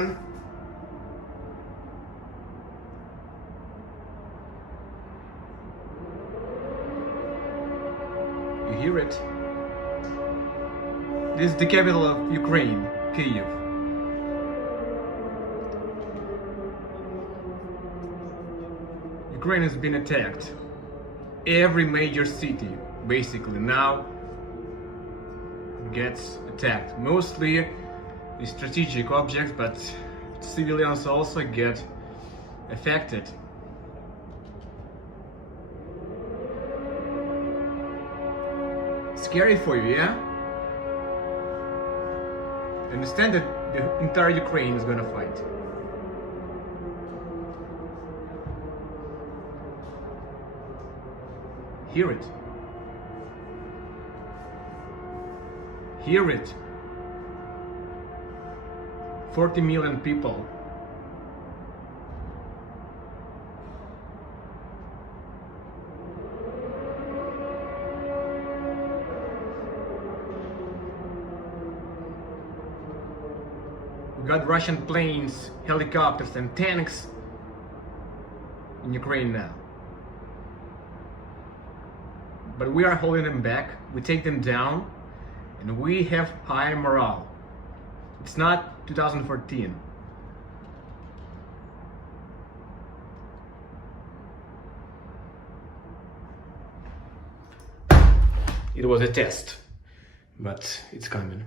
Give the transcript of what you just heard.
siren. You hear it? This is the capital of Ukraine, Kyiv. Ukraine has been attacked. Every major city, basically, now gets attacked. Mostly the strategic objects, but civilians also get affected. Scary for you, yeah? Understand that the entire Ukraine is gonna fight. Hear it. Hear it. 40 million people. We got Russian planes, helicopters and tanks in Ukraine now. But we are holding them back, we take them down, and we have high morale. It's not 2014. It was a test, but it's coming.